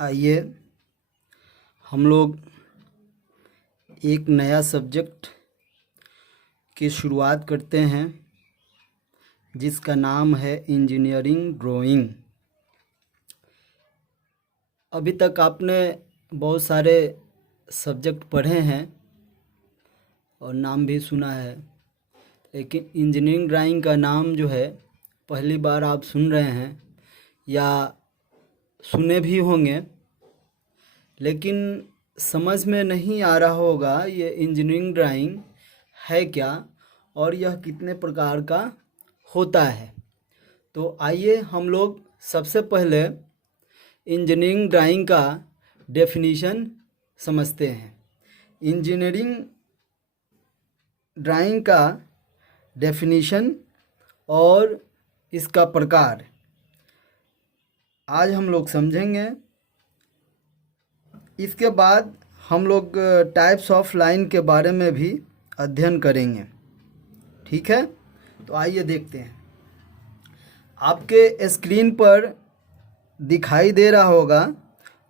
आइए हम लोग एक नया सब्जेक्ट की शुरुआत करते हैं जिसका नाम है इंजीनियरिंग ड्राइंग। अभी तक आपने बहुत सारे सब्जेक्ट पढ़े हैं और नाम भी सुना है, लेकिन इंजीनियरिंग ड्राइंग का नाम जो है पहली बार आप सुन रहे हैं या सुने भी होंगे, लेकिन समझ में नहीं आ रहा होगा ये इंजीनियरिंग ड्राइंग है क्या और यह कितने प्रकार का होता है। तो आइए हम लोग सबसे पहले इंजीनियरिंग ड्राइंग का डेफिनीशन समझते हैं। इंजीनियरिंग ड्राइंग का डेफिनीशन और इसका प्रकार आज हम लोग समझेंगे। इसके बाद हम लोग टाइप्स ऑफ लाइन के बारे में भी अध्ययन करेंगे। ठीक है, तो आइए देखते हैं। आपके स्क्रीन पर दिखाई दे रहा होगा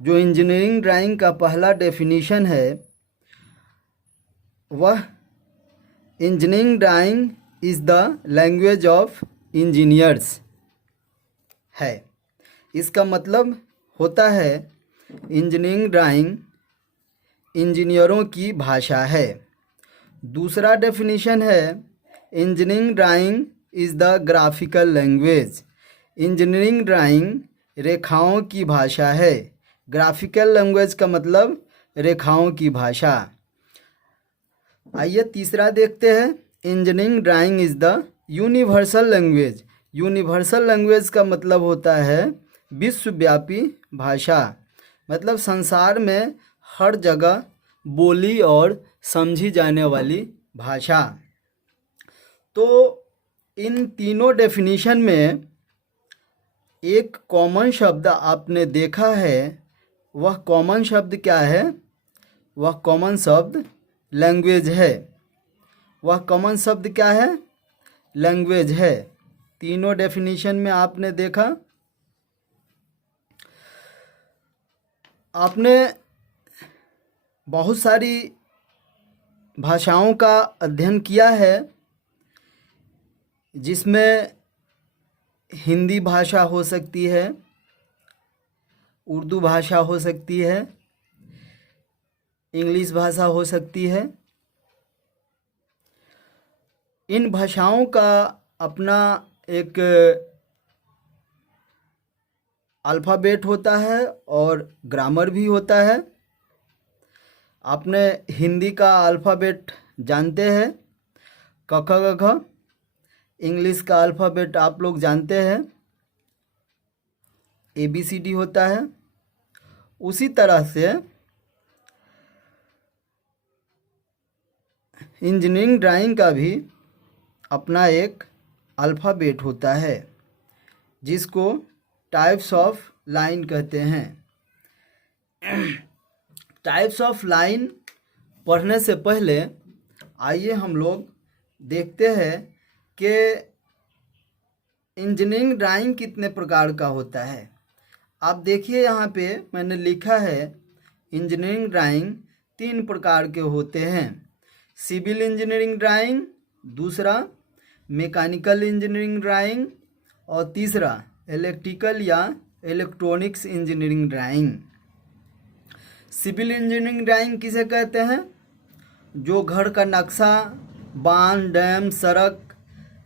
जो इंजीनियरिंग ड्राइंग का पहला डेफिनीशन है, वह engineering drawing is the language of engineers है। इसका मतलब होता है इंजीनियरिंग ड्राइंग इंजीनियरों की भाषा है। दूसरा डेफिनीशन है engineering drawing is the graphical language. Engineering drawing रेखाओं की भाषा है। ग्राफिकल लैंग्वेज का मतलब रेखाओं की भाषा। आइए तीसरा देखते हैं। Engineering drawing is the universal language. Universal language का मतलब होता है विश्वव्यापी भाषा, मतलब संसार में हर जगह बोली और समझी जाने वाली भाषा। तो इन तीनों डेफिनीशन में एक कॉमन शब्द आपने देखा है। वह कॉमन शब्द क्या है? वह कॉमन शब्द लैंग्वेज है। वह कॉमन शब्द क्या है? लैंग्वेज है। तीनों डेफिनीशन में आपने देखा। आपने बहुत सारी भाषाओं का अध्ययन किया है, जिसमें हिंदी भाषा हो सकती है, उर्दू भाषा हो सकती है, इंग्लिश भाषा हो सकती है। इन भाषाओं का अपना एक अल्फ़ाबेट होता है और ग्रामर भी होता है। आपने हिंदी का अल्फ़ाबेट जानते हैं, क ख ग घ। इंग्लिश का अल्फ़ाबेट आप लोग जानते हैं, ABCD होता है। उसी तरह से इंजीनियरिंग ड्राइंग का भी अपना एक अल्फ़ाबेट होता है, जिसको टाइप्स ऑफ लाइन कहते हैं। टाइप्स ऑफ लाइन पढ़ने से पहले आइए हम लोग देखते हैं कि इंजीनियरिंग ड्राइंग कितने प्रकार का होता है। आप देखिए यहाँ पे मैंने लिखा है इंजीनियरिंग ड्राइंग 3 प्रकार के होते हैं। सिविल इंजीनियरिंग ड्राइंग, दूसरा मैकेनिकल इंजीनियरिंग ड्राइंग और तीसरा इलेक्ट्रिकल या electronics engineering drawing. Civil engineering drawing किसे कहते हैं? जो घर का नक्शा, बांध, डैम, सड़क,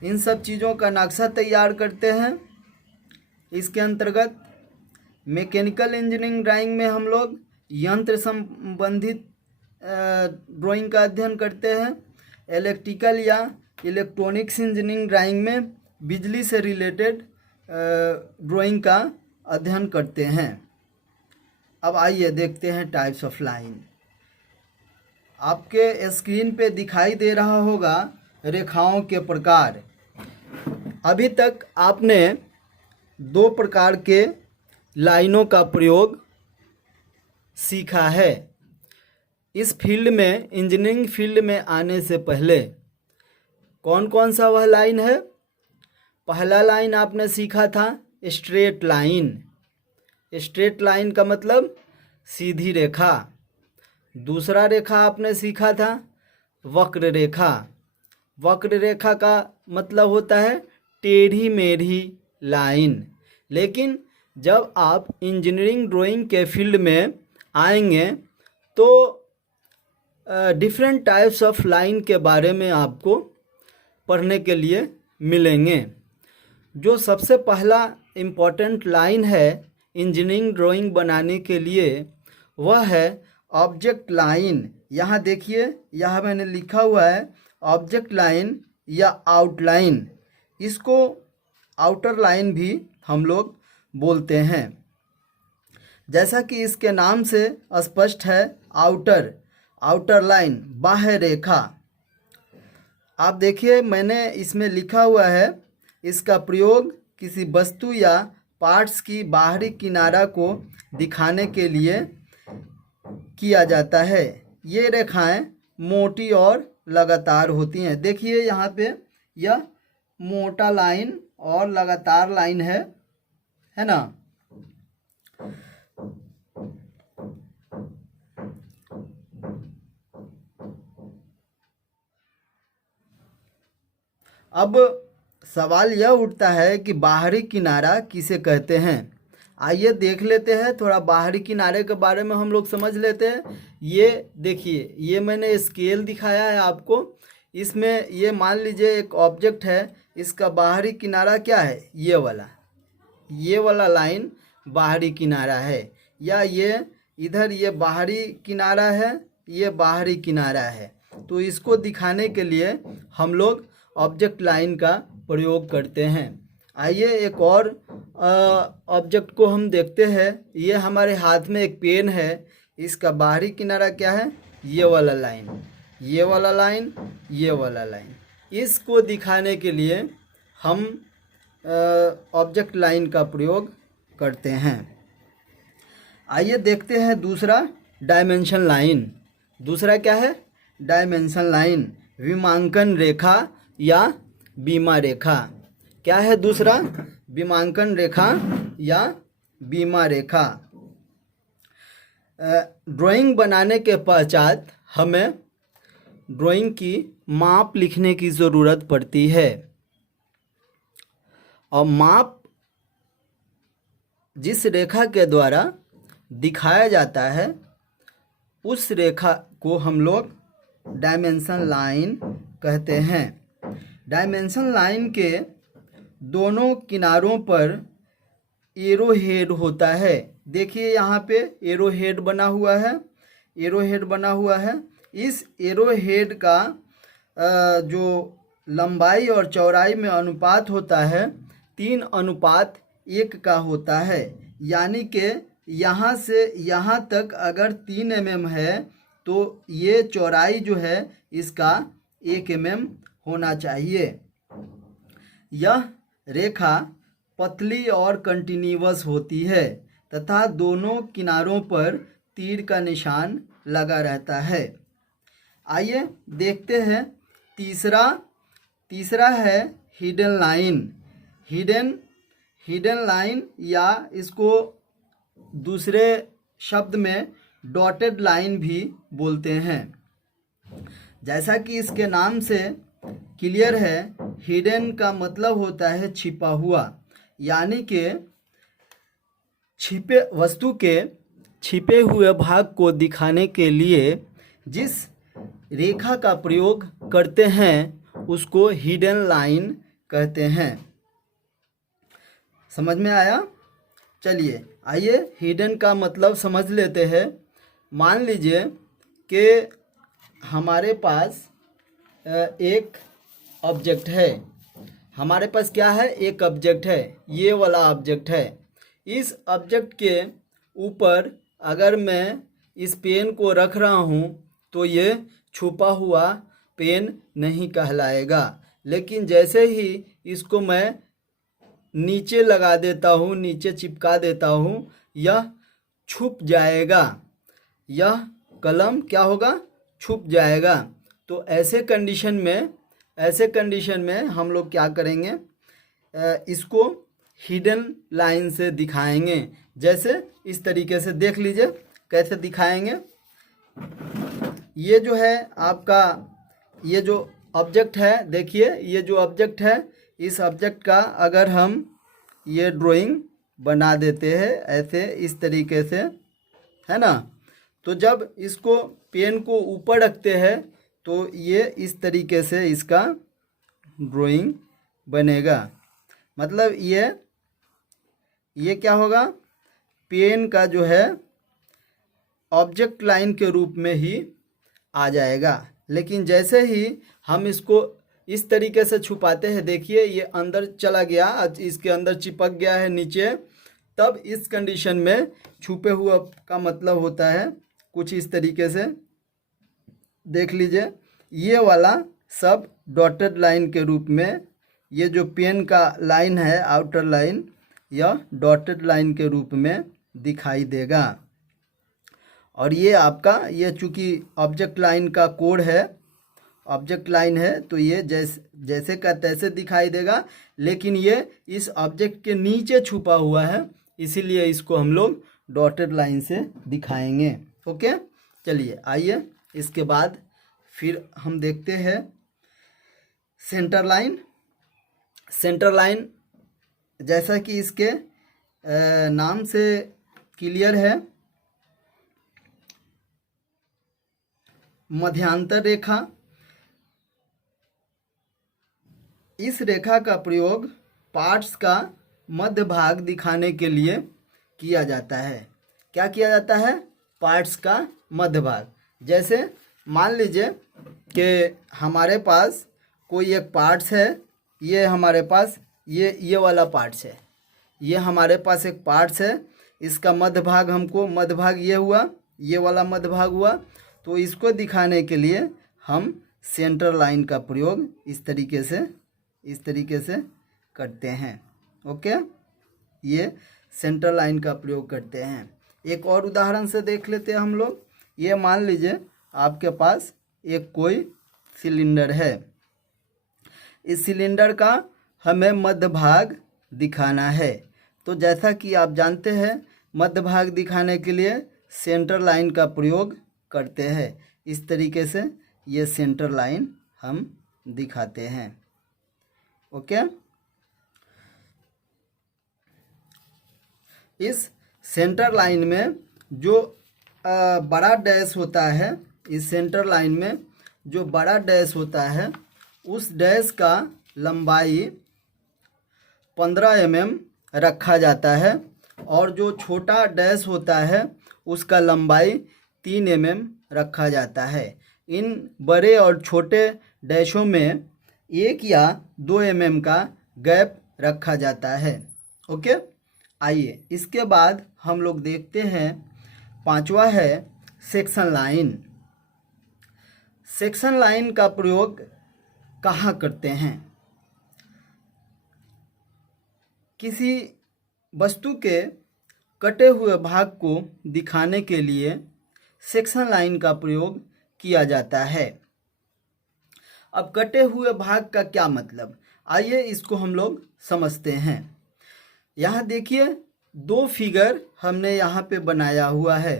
इन सब चीज़ों का नक्शा तैयार करते हैं। इसके अंतर्गत मैकेनिकल इंजीनियरिंग ड्राइंग में हम लोग यंत्र संबंधित ड्राइंग का अध्ययन करते हैं। इलेक्ट्रिकल या इलेक्ट्रॉनिक्स इंजीनियरिंग ड्राइंग में बिजली से रिलेटेड ड्राइंग का अध्ययन करते हैं। अब आइए देखते हैं टाइप्स ऑफ लाइन। आपके स्क्रीन पे दिखाई दे रहा होगा रेखाओं के प्रकार। अभी तक आपने 2 प्रकार के लाइनों का प्रयोग सीखा है। इस फील्ड में, इंजीनियरिंग फील्ड में आने से पहले कौन कौन सा वह लाइन है? पहला लाइन आपने सीखा था स्ट्रेट लाइन। स्ट्रेट लाइन का मतलब सीधी रेखा। दूसरा रेखा आपने सीखा था वक्र रेखा। वक्र रेखा का मतलब होता है टेढ़ी मेढ़ी लाइन। लेकिन जब आप इंजीनियरिंग ड्राइंग के फील्ड में आएंगे तो डिफरेंट टाइप्स ऑफ लाइन के बारे में आपको पढ़ने के लिए मिलेंगे। जो सबसे पहला इम्पोर्टेंट लाइन है इंजीनियरिंग ड्राइंग बनाने के लिए वह है ऑब्जेक्ट लाइन। यहाँ देखिए, यहाँ मैंने लिखा हुआ है ऑब्जेक्ट लाइन या आउटलाइन। इसको आउटर लाइन भी हम लोग बोलते हैं। जैसा कि इसके नाम से स्पष्ट है, आउटर लाइन, बाह्य रेखा। आप देखिए मैंने इसमें लिखा हुआ है इसका प्रयोग किसी वस्तु या पार्ट्स की बाहरी किनारा को दिखाने के लिए किया जाता है। ये रेखाएं मोटी और लगातार होती हैं। देखिए यहाँ पे यह मोटा लाइन और लगातार लाइन है ना। अब सवाल यह उठता है कि बाहरी किनारा किसे कहते हैं। आइए देख लेते हैं, थोड़ा बाहरी किनारे के बारे में हम लोग समझ लेते हैं। ये देखिए, ये मैंने स्केल दिखाया है आपको। इसमें ये मान लीजिए एक ऑब्जेक्ट है, इसका बाहरी किनारा क्या है, ये वाला लाइन बाहरी किनारा है, या ये इधर ये बाहरी किनारा है, ये बाहरी किनारा है। तो इसको दिखाने के लिए हम लोग ऑब्जेक्ट लाइन का प्रयोग करते हैं। आइए एक और ऑब्जेक्ट को हम देखते हैं। ये हमारे हाथ में एक पेन है, इसका बाहरी किनारा क्या है, ये वाला लाइन, ये वाला लाइन, ये वाला लाइन। इसको दिखाने के लिए हम ऑब्जेक्ट लाइन का प्रयोग करते हैं। आइए देखते हैं दूसरा, डायमेंशन लाइन। दूसरा क्या है, डायमेंशन लाइन, विमांकन रेखा या बीमा रेखा। क्या है दूसरा, विमांकन रेखा या बीमा रेखा। ड्राइंग बनाने के पश्चात हमें ड्राइंग की माप लिखने की ज़रूरत पड़ती है, और माप जिस रेखा के द्वारा दिखाया जाता है उस रेखा को हम लोग डायमेंशन लाइन कहते हैं। डायमेंशन लाइन के दोनों किनारों पर एरो हेड होता है। देखिए यहाँ पे एरो हेड बना हुआ है, एरो हेड बना हुआ है। इस एरो हेड का जो लंबाई और चौड़ाई में अनुपात होता है 3:1 का होता है। यानी कि यहाँ से यहाँ तक अगर 3 mm है तो ये चौड़ाई जो है इसका 1 mm होना चाहिए। यह रेखा पतली और कंटिन्यूअस होती है तथा दोनों किनारों पर तीर का निशान लगा रहता है। आइए देखते हैं तीसरा है हिडन लाइन। हिडन लाइन या इसको दूसरे शब्द में डॉटेड लाइन भी बोलते हैं। जैसा कि इसके नाम से क्लियर है, हिडन का मतलब होता है छिपा हुआ, यानी कि वस्तु के छिपे हुए भाग को दिखाने के लिए जिस रेखा का प्रयोग करते हैं उसको हिडन लाइन कहते हैं। समझ में आया? चलिए आइए हिडन का मतलब समझ लेते हैं। मान लीजिए कि हमारे पास एक ऑब्जेक्ट है। हमारे पास क्या है, एक ऑब्जेक्ट है, ये वाला ऑब्जेक्ट है। इस ऑब्जेक्ट के ऊपर अगर मैं इस पेन को रख रहा हूँ तो ये छुपा हुआ पेन नहीं कहलाएगा। लेकिन जैसे ही इसको मैं नीचे लगा देता हूँ, नीचे चिपका देता हूँ, यह छुप जाएगा। यह कलम क्या होगा, छुप जाएगा। तो ऐसे कंडीशन में हम लोग क्या करेंगे, इसको हिडन लाइन से दिखाएंगे। जैसे इस तरीके से देख लीजिए कैसे दिखाएंगे। ये जो है आपका ये जो ऑब्जेक्ट है, देखिए ये जो ऑब्जेक्ट है, इस ऑब्जेक्ट का अगर हम ये ड्राइंग बना देते हैं ऐसे इस तरीके से, है ना, तो जब इसको पेन को ऊपर रखते हैं तो ये इस तरीके से इसका ड्राइंग बनेगा। मतलब ये क्या होगा, पेन का जो है ऑब्जेक्ट लाइन के रूप में ही आ जाएगा। लेकिन जैसे ही हम इसको इस तरीके से छुपाते हैं, देखिए ये अंदर चला गया, इसके अंदर चिपक गया है नीचे, तब इस कंडीशन में छुपे हुए का मतलब होता है कुछ इस तरीके से। देख लीजिए ये वाला सब डॉटेड लाइन के रूप में, ये जो पेन का लाइन है आउटर लाइन, यह डॉटेड लाइन के रूप में दिखाई देगा। और ये आपका ये चूँकि ऑब्जेक्ट लाइन का कोड है, ऑब्जेक्ट लाइन है, तो ये जैसे का तैसे दिखाई देगा, लेकिन ये इस ऑब्जेक्ट के नीचे छुपा हुआ है, इसीलिए इसको हम लोग डॉटेड लाइन से दिखाएंगे। ओके, चलिए आइए इसके बाद फिर हम देखते हैं सेंटर लाइन। सेंटर लाइन जैसा कि इसके नाम से क्लियर है, मध्यांतर रेखा। इस रेखा का प्रयोग पार्ट्स का मध्य भाग दिखाने के लिए किया जाता है। क्या किया जाता है? पार्ट्स का मध्य भाग। जैसे मान लीजिए कि हमारे पास कोई एक पार्ट्स है, ये हमारे पास ये वाला पार्ट्स है, ये हमारे पास एक पार्ट्स है, इसका मध्य भाग हमको, मध्य भाग ये हुआ, ये वाला मध्य भाग हुआ, तो इसको दिखाने के लिए हम सेंटर लाइन का प्रयोग इस तरीके से करते हैं। ओके, ये सेंटर लाइन का प्रयोग करते हैं। एक और उदाहरण से देख लेते हैं हम लोग। ये मान लीजिए आपके पास एक कोई सिलेंडर है, इस सिलेंडर का हमें मध्य भाग दिखाना है। तो जैसा कि आप जानते हैं मध्य भाग दिखाने के लिए सेंटर लाइन का प्रयोग करते हैं। इस तरीके से ये सेंटर लाइन हम दिखाते हैं। ओके, इस सेंटर लाइन में जो बड़ा डैश होता है, इस सेंटर लाइन में जो बड़ा डैश होता है, उस डैश का लंबाई 15 mm रखा जाता है, और जो छोटा डैश होता है उसका लंबाई 3 mm रखा जाता है। इन बड़े और छोटे डैशों में 1 या 2 mm का गैप रखा जाता है। ओके, आइए इसके बाद हम लोग देखते हैं पांचवा है सेक्शन लाइन। सेक्शन लाइन का प्रयोग कहाँ करते हैं? किसी वस्तु के कटे हुए भाग को दिखाने के लिए सेक्शन लाइन का प्रयोग किया जाता है। अब कटे हुए भाग का क्या मतलब, आइए इसको हम लोग समझते हैं। यहाँ देखिए 2 फिगर हमने यहाँ पे बनाया हुआ है।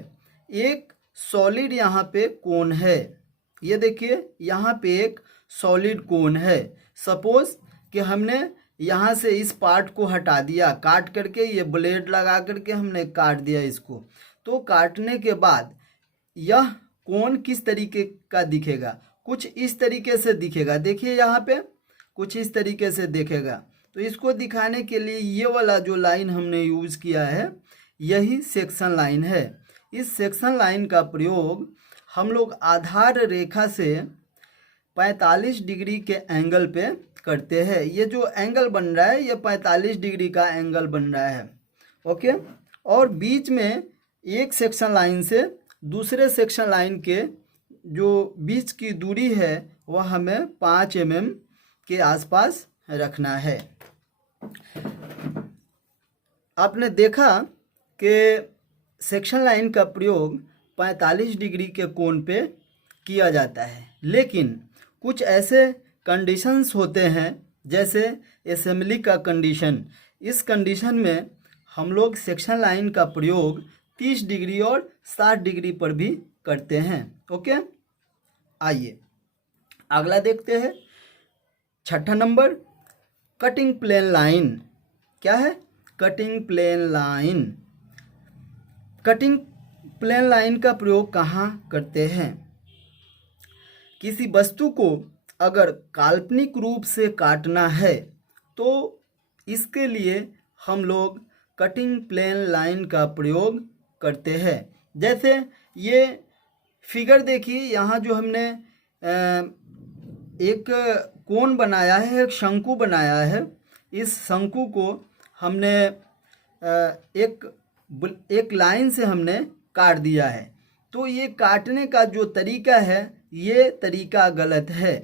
एक सॉलिड यहाँ पे कोन है, ये देखिए यहाँ पे एक सॉलिड कोन है। सपोज कि हमने यहाँ से इस पार्ट को हटा दिया, काट करके ये ब्लेड लगा करके हमने काट दिया इसको। तो काटने के बाद यह कोन किस तरीके का दिखेगा? कुछ इस तरीके से दिखेगा। देखिए यहाँ पे कुछ इस तरीके से दिखेगा। तो इसको दिखाने के लिए ये वाला जो लाइन हमने यूज़ किया है, यही सेक्शन लाइन है। इस सेक्शन लाइन का प्रयोग हम लोग आधार रेखा से 45 डिग्री के एंगल पे करते हैं। ये जो एंगल बन रहा है ये 45 डिग्री का एंगल बन रहा है। ओके, और बीच में एक सेक्शन लाइन से दूसरे सेक्शन लाइन के जो बीच की दूरी है वह हमें 5 mm के आसपास रखना है। आपने देखा कि सेक्शन लाइन का प्रयोग 45 डिग्री के कोण पे किया जाता है, लेकिन कुछ ऐसे कंडीशंस होते हैं जैसे असेंबली का कंडीशन। इस कंडीशन में हम लोग सेक्शन लाइन का प्रयोग 30 डिग्री और 60 डिग्री पर भी करते हैं। ओके, आइए अगला देखते हैं। छठा नंबर, कटिंग प्लेन लाइन। क्या है? Cutting plane line. Cutting plane line का प्रयोग कहाँ करते हैं? किसी वस्तु को अगर काल्पनिक रूप से काटना है तो इसके लिए हम लोग कटिंग प्लेन लाइन का प्रयोग करते हैं। जैसे ये फिगर देखिए, यहाँ जो हमने एक कोण बनाया है, एक शंकु बनाया है। इस शंकु को हमने एक लाइन से हमने काट दिया है। तो ये काटने का जो तरीका है ये तरीका गलत है।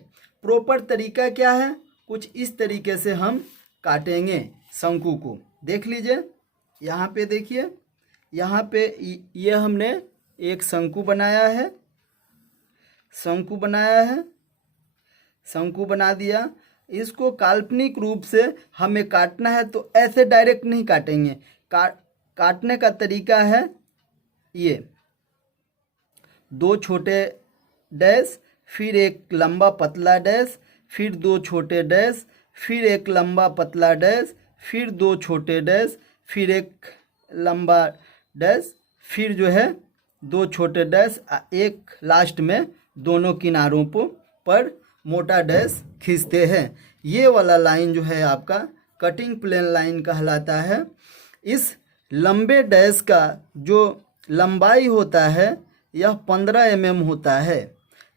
प्रॉपर तरीका क्या है? कुछ इस तरीके से हम काटेंगे शंकु को। देख लीजिए, यहाँ पे देखिए, यहाँ पे ये हमने एक शंकु बनाया है, शंकु बनाया है, शंकु बना दिया। इसको काल्पनिक रूप से हमें काटना है तो ऐसे डायरेक्ट नहीं काटेंगे। काटने का तरीका है ये, दो छोटे डैश, फिर एक लंबा पतला डैश, फिर दो छोटे डैश, फिर एक लंबा पतला डैश, फिर दो छोटे डैश, फिर एक लंबा डैश, फिर जो है दो छोटे डैश, एक लास्ट में दोनों किनारों पर मोटा डैश खींचते हैं। ये वाला लाइन जो है आपका कटिंग प्लेन लाइन कहलाता है। इस लंबे डैश का जो लंबाई होता है यह 15 mm होता है।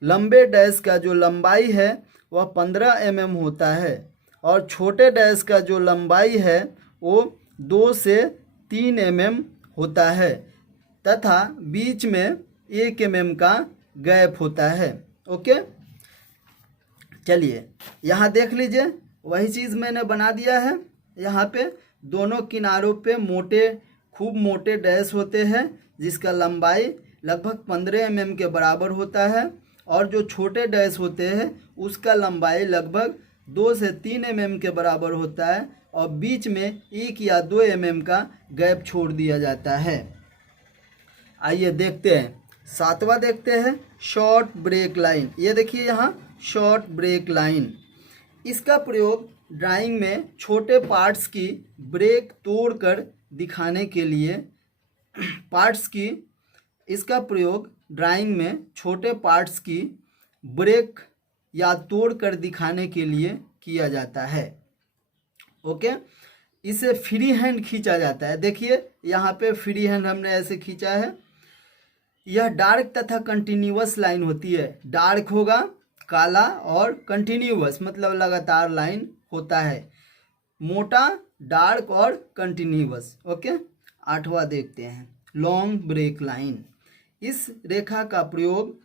लंबे डैश का जो लंबाई है वह 15 mm होता है और छोटे डैश का जो लंबाई है वो 2 से 3 mm होता है तथा बीच में 1 mm का गैप होता है। ओके, चलिए यहाँ देख लीजिए, वही चीज़ मैंने बना दिया है। यहाँ पे दोनों किनारों पे खूब मोटे डैश होते हैं जिसका लंबाई लगभग 15 mm के बराबर होता है और जो छोटे डैश होते हैं उसका लंबाई लगभग 2 से 3 mm के बराबर होता है और बीच में 1 या 2 mm का गैप छोड़ दिया जाता है। आइए देखते हैं, सातवां देखते हैं, शॉर्ट ब्रेक लाइन। ये देखिए यहाँ शॉर्ट ब्रेक लाइन। इसका प्रयोग ड्राइंग में छोटे पार्ट्स की ब्रेक तोड़कर दिखाने के लिए इसका प्रयोग ड्राइंग में छोटे पार्ट्स की ब्रेक या तोड़कर दिखाने के लिए किया जाता है। ओके, इसे फ्री हैंड खींचा जाता है। देखिए यहाँ पे फ्री हैंड हमने ऐसे खींचा है। यह डार्क तथा कंटिन्यूअस लाइन होती है। डार्क होगा काला और कंटिन्यूअस मतलब लगातार लाइन होता है। मोटा, डार्क और कंटिन्यूअस। ओके, आठवां देखते हैं, लॉन्ग ब्रेक लाइन। इस रेखा का प्रयोग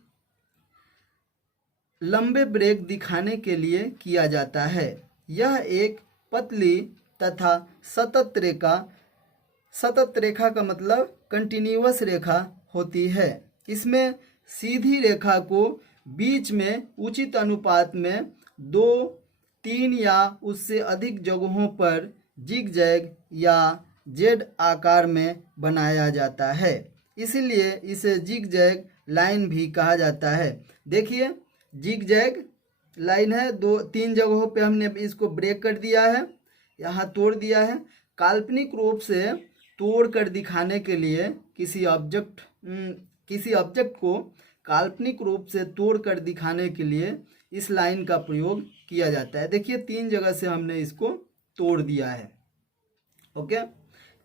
लंबे ब्रेक दिखाने के लिए किया जाता है। यह एक पतली तथा सतत रेखा का मतलब कंटिन्यूअस रेखा होती है। इसमें सीधी रेखा को बीच में उचित अनुपात में 2, 3 या उससे अधिक जगहों पर जिगजैग या जेड आकार में बनाया जाता है, इसलिए इसे जिगजैग लाइन भी कहा जाता है। देखिए जिगजैग लाइन है, 2-3 जगहों पे हमने इसको ब्रेक कर दिया है, यहाँ तोड़ दिया है। काल्पनिक रूप से तोड़ कर दिखाने के लिए किसी ऑब्जेक्ट को काल्पनिक रूप से तोड़ कर दिखाने के लिए इस लाइन का प्रयोग किया जाता है। देखिए 3 जगह से हमने इसको तोड़ दिया है। ओके,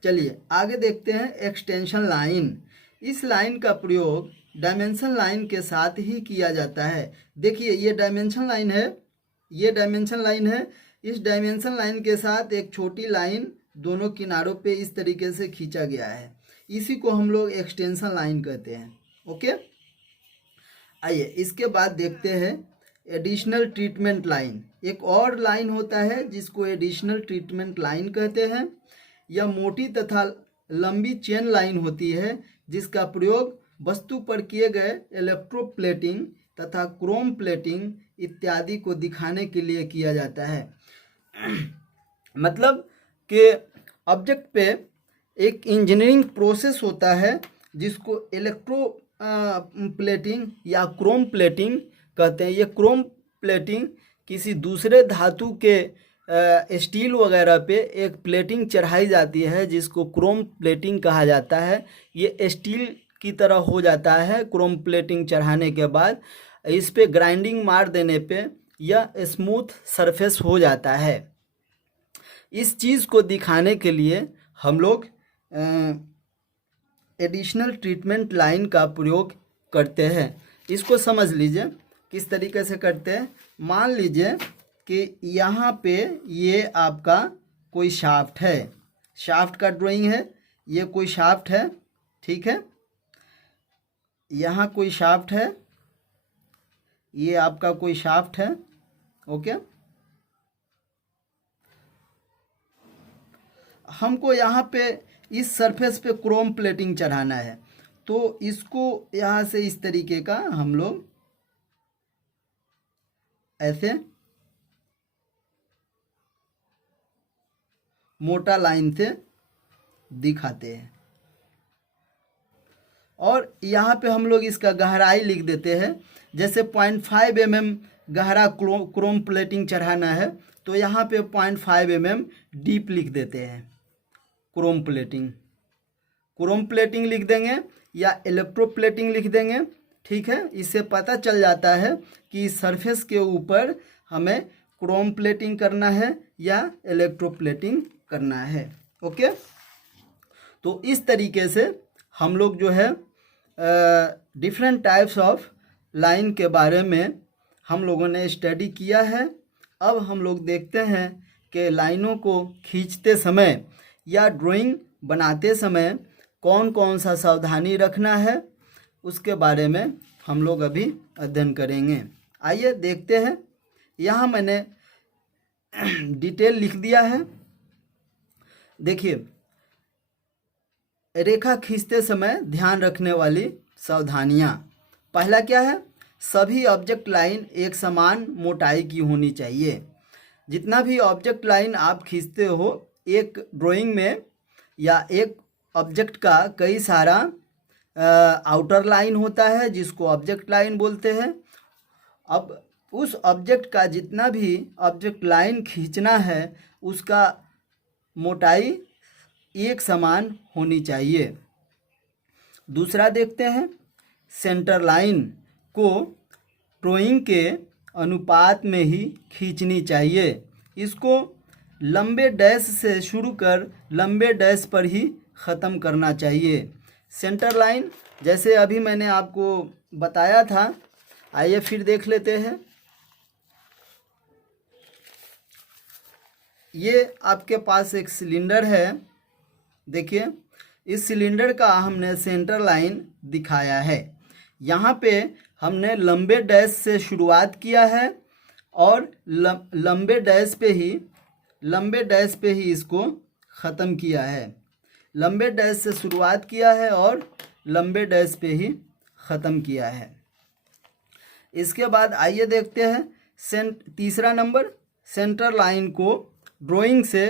चलिए आगे देखते हैं, एक्सटेंशन लाइन। इस लाइन का प्रयोग डायमेंशन लाइन के साथ ही किया जाता है। देखिए ये डायमेंशन लाइन है, ये डायमेंशन लाइन है। इस डायमेंशन लाइन के साथ एक छोटी लाइन दोनों किनारों पे इस तरीके से खींचा गया है, इसी को हम लोग एक्सटेंशन लाइन कहते हैं। ओके, आइए इसके बाद देखते हैं एडिशनल ट्रीटमेंट लाइन। एक और लाइन होता है जिसको एडिशनल ट्रीटमेंट लाइन कहते हैं। यह मोटी तथा लंबी चेन लाइन होती है जिसका प्रयोग वस्तु पर किए गए इलेक्ट्रोप्लेटिंग तथा क्रोम प्लेटिंग इत्यादि को दिखाने के लिए किया जाता है। मतलब कि ऑब्जेक्ट पे एक इंजीनियरिंग प्रोसेस होता है जिसको इलेक्ट्रो प्लेटिंग या क्रोम प्लेटिंग कहते हैं। ये क्रोम प्लेटिंग किसी दूसरे धातु के स्टील वगैरह पे एक प्लेटिंग चढ़ाई जाती है जिसको क्रोम प्लेटिंग कहा जाता है। ये स्टील की तरह हो जाता है क्रोम प्लेटिंग चढ़ाने के बाद। इस पे ग्राइंडिंग मार देने पे यह स्मूथ सरफेस हो जाता है। इस चीज़ को दिखाने के लिए हम लोग एडिशनल ट्रीटमेंट लाइन का प्रयोग करते हैं। इसको समझ लीजिए किस तरीके से करते हैं। मान लीजिए कि यहाँ पे ये आपका कोई शाफ्ट है, शाफ्ट का ड्राइंग है, ये कोई शाफ्ट है, ठीक है। यहाँ कोई शाफ्ट है, ये आपका कोई शाफ्ट है, ओके। हमको यहाँ पे इस सरफेस पे क्रोम प्लेटिंग चढ़ाना है, तो इसको यहाँ से इस तरीके का हम लोग ऐसे मोटा लाइन से दिखाते हैं और यहाँ पे हम लोग इसका गहराई लिख देते हैं। जैसे 0.5 mm गहरा क्रोम प्लेटिंग चढ़ाना है तो यहाँ पे 0.5 mm डीप लिख देते हैं। क्रोम प्लेटिंग लिख देंगे या इलेक्ट्रो प्लेटिंग लिख देंगे, ठीक है। इससे पता चल जाता है कि सरफेस के ऊपर हमें क्रोम प्लेटिंग करना है या इलेक्ट्रो प्लेटिंग करना है, ओके। तो इस तरीके से हम लोग जो है डिफरेंट टाइप्स ऑफ लाइन के बारे में हम लोगों ने स्टडी किया है। अब हम लोग देखते हैं कि लाइनों को खींचते समय या ड्राइंग बनाते समय कौन कौन सा सावधानी रखना है, उसके बारे में हम लोग अभी अध्ययन करेंगे। आइए देखते हैं। यहाँ मैंने डिटेल लिख दिया है। देखिए, रेखा खींचते समय ध्यान रखने वाली सावधानियाँ। पहला क्या है, सभी ऑब्जेक्ट लाइन एक समान मोटाई की होनी चाहिए। जितना भी ऑब्जेक्ट लाइन आप खींचते हो, एक ड्राइंग में या एक ऑब्जेक्ट का कई सारा आउटर लाइन होता है जिसको ऑब्जेक्ट लाइन बोलते हैं। अब उस ऑब्जेक्ट का जितना भी ऑब्जेक्ट लाइन खींचना है उसका मोटाई एक समान होनी चाहिए। दूसरा देखते हैं, सेंटर लाइन को ड्राइंग के अनुपात में ही खींचनी चाहिए। इसको लंबे डैश से शुरू कर लंबे डैश पर ही ख़त्म करना चाहिए। सेंटर लाइन जैसे अभी मैंने आपको बताया था, आइए फिर देख लेते हैं। ये आपके पास एक सिलेंडर है, देखिए इस सिलेंडर का हमने सेंटर लाइन दिखाया है। यहाँ पे हमने लंबे डैश से शुरुआत किया है और लंबे डैश पे ही इसको ख़त्म किया है। लंबे डैश से शुरुआत किया है और लंबे डैश पे ही ख़त्म किया है। इसके बाद आइए देखते हैं तीसरा नंबर, सेंटर लाइन को ड्राइंग से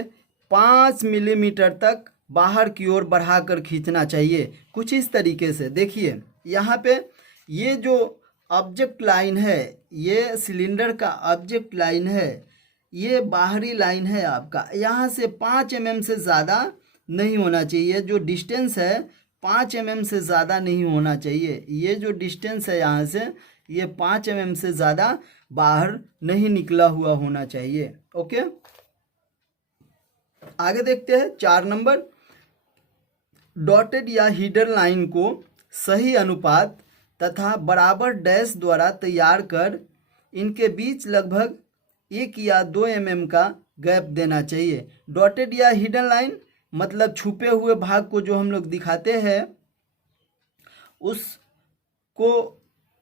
5 मिलीमीटर तक बाहर की ओर बढ़ाकर खींचना चाहिए। कुछ इस तरीके से देखिए, यहाँ पे ये जो ऑब्जेक्ट लाइन है, ये सिलेंडर का ऑब्जेक्ट लाइन है, ये बाहरी लाइन है आपका। यहाँ से 5 mm से ज़्यादा नहीं होना चाहिए। जो डिस्टेंस है 5 mm से ज़्यादा नहीं होना चाहिए। ये जो डिस्टेंस है यहाँ से, ये 5 mm से ज़्यादा बाहर नहीं निकला हुआ होना चाहिए, ओके। आगे देखते हैं 4 नंबर, डॉटेड या हिडन लाइन को सही अनुपात तथा बराबर डैश द्वारा तैयार कर इनके बीच लगभग 1 या 2 mm का गैप देना चाहिए। डॉटेड या हिडन लाइन मतलब छुपे हुए भाग को जो हम लोग दिखाते हैं उसको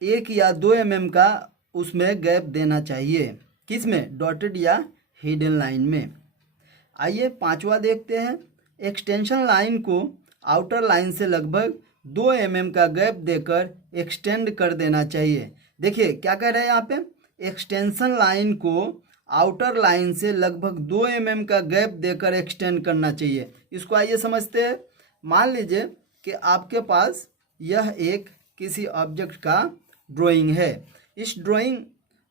1 या 2 mm का उसमें गैप देना चाहिए। किसमें? डॉटेड या हिडन लाइन में। आइए 5वां देखते हैं, एक्सटेंशन लाइन को आउटर लाइन से लगभग 2 mm का गैप देकर एक्सटेंड कर देना चाहिए। देखिए क्या कह रहे हैं यहाँ पे, एक्सटेंशन लाइन को आउटर लाइन से लगभग 2 mm का गैप देकर एक्सटेंड करना चाहिए। इसको आइए समझते हैं। मान लीजिए कि आपके पास यह एक किसी ऑब्जेक्ट का ड्राइंग है। इस ड्राइंग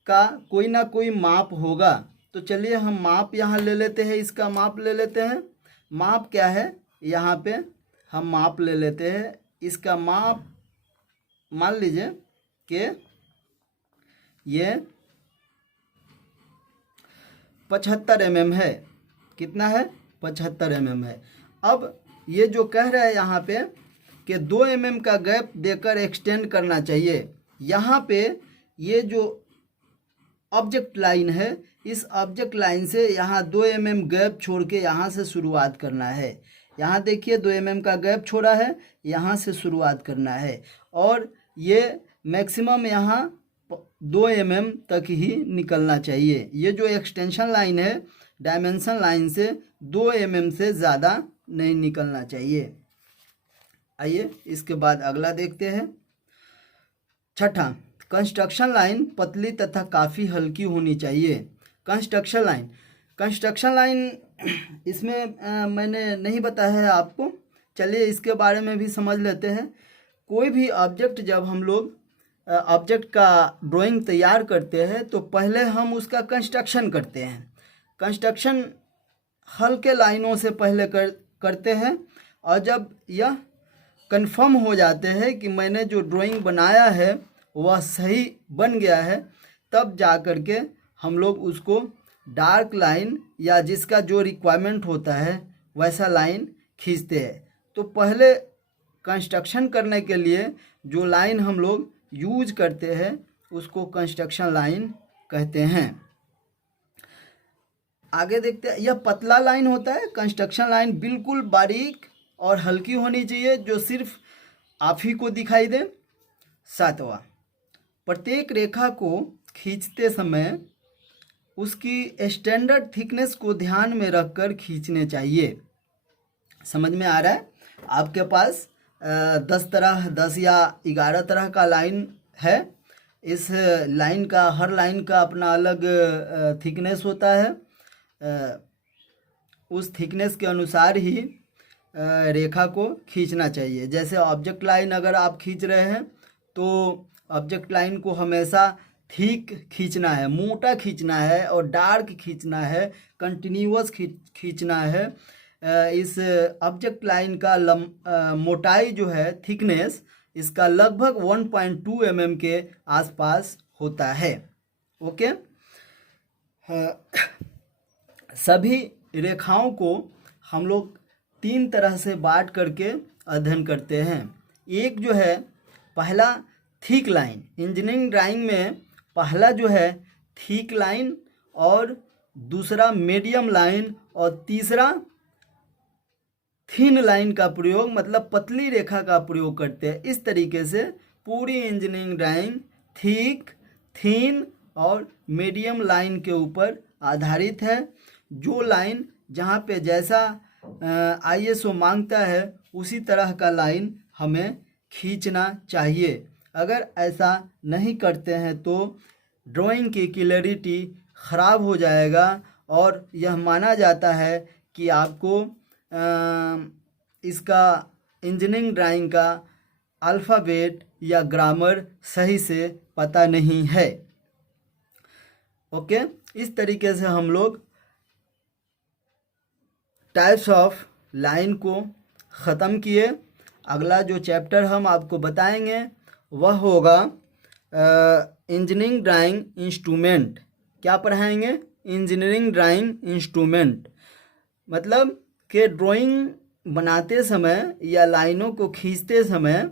का कोई ना कोई माप होगा, तो चलिए हम माप यहाँ ले लेते हैं। इसका माप ले लेते हैं। माप क्या है, यहाँ पे हम माप ले लेते हैं। इसका माप मान लीजिए कि ये 75 mm है। कितना है? 75 mm है। अब ये जो कह रहा है यहाँ पे कि 2 mm का गैप देकर एक्सटेंड करना चाहिए। यहाँ पे ये जो ऑब्जेक्ट लाइन है, इस ऑब्जेक्ट लाइन से यहाँ 2 mm गैप छोड़ के यहाँ से शुरुआत करना है। यहाँ देखिए 2 mm का गैप छोड़ा है, यहाँ से शुरुआत करना है और ये मैक्सिमम यहाँ 2 mm तक ही निकलना चाहिए। ये जो एक्सटेंशन लाइन है डायमेंशन लाइन से 2 mm से ज़्यादा नहीं निकलना चाहिए। आइए इसके बाद अगला देखते हैं। छठा, कंस्ट्रक्शन लाइन पतली तथा काफ़ी हल्की होनी चाहिए। कंस्ट्रक्शन लाइन इसमें मैंने नहीं बताया है आपको, चलिए इसके बारे में भी समझ लेते हैं। कोई भी ऑब्जेक्ट जब हम लोग ऑब्जेक्ट का ड्राइंग तैयार करते हैं तो पहले हम उसका कंस्ट्रक्शन करते हैं। कंस्ट्रक्शन हल्के लाइनों से पहले करते हैं और जब यह कंफर्म हो जाते हैं कि मैंने जो ड्राइंग बनाया है वह सही बन गया है, तब जा कर के हम लोग उसको डार्क लाइन या जिसका जो रिक्वायरमेंट होता है वैसा लाइन खींचते हैं। तो पहले कंस्ट्रक्शन करने के लिए जो लाइन हम लोग यूज करते हैं उसको कंस्ट्रक्शन लाइन कहते हैं। आगे देखते हैं। यह पतला लाइन होता है। कंस्ट्रक्शन लाइन बिल्कुल बारीक और हल्की होनी चाहिए जो सिर्फ आप ही को दिखाई दे। 7वां, प्रत्येक रेखा को खींचते समय उसकी स्टैंडर्ड थिकनेस को ध्यान में रखकर खींचने चाहिए। समझ में आ रहा है? आपके पास 10 या 11 तरह का लाइन है। इस लाइन का, हर लाइन का अपना अलग थिकनेस होता है। उस थिकनेस के अनुसार ही रेखा को खींचना चाहिए। जैसे ऑब्जेक्ट लाइन अगर आप खींच रहे हैं तो ऑब्जेक्ट लाइन को हमेशा थिक खींचना है, मोटा खींचना है और डार्क खींचना है, कंटिन्यूअस खींचना है। इस ऑब्जेक्ट लाइन का मोटाई जो है, थिकनेस, इसका लगभग 1.2 mm के आसपास होता है। ओके। सभी रेखाओं को हम लोग 3 तरह से बांट करके अध्ययन करते हैं। एक जो है पहला थिक लाइन। इंजीनियरिंग ड्राइंग में पहला जो है थिक लाइन और दूसरा मीडियम लाइन और तीसरा थिन लाइन का प्रयोग, मतलब पतली रेखा का प्रयोग करते हैं। इस तरीके से पूरी इंजीनियरिंग ड्राइंग थिक, थिन और मीडियम लाइन के ऊपर आधारित है। जो लाइन जहाँ पे जैसा ISO मांगता है उसी तरह का लाइन हमें खींचना चाहिए। अगर ऐसा नहीं करते हैं तो ड्राइंग की क्लैरिटी ख़राब हो जाएगा और यह माना जाता है कि आपको इसका इंजीनियरिंग ड्राइंग का अल्फ़ाबेट या ग्रामर सही से पता नहीं है। ओके। इस तरीके से हम लोग टाइप्स ऑफ लाइन को ख़त्म किए। अगला जो चैप्टर हम आपको बताएंगे वह होगा इंजीनियरिंग ड्राइंग इंस्ट्रूमेंट। क्या पढ़ाएंगे? इंजीनियरिंग ड्राइंग इंस्ट्रूमेंट, मतलब कि ड्राइंग बनाते समय या लाइनों को खींचते समय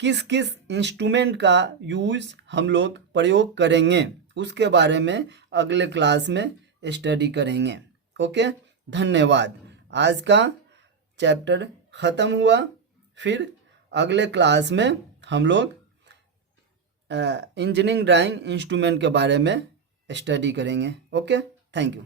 किस किस इंस्ट्रूमेंट का यूज़ हम लोग प्रयोग करेंगे, उसके बारे में अगले क्लास में स्टडी करेंगे। ओके, धन्यवाद। आज का चैप्टर ख़त्म हुआ। फिर अगले क्लास में हम लोग इंजीनियरिंग ड्राइंग इंस्ट्रूमेंट के बारे में स्टडी करेंगे। Okay, thank you.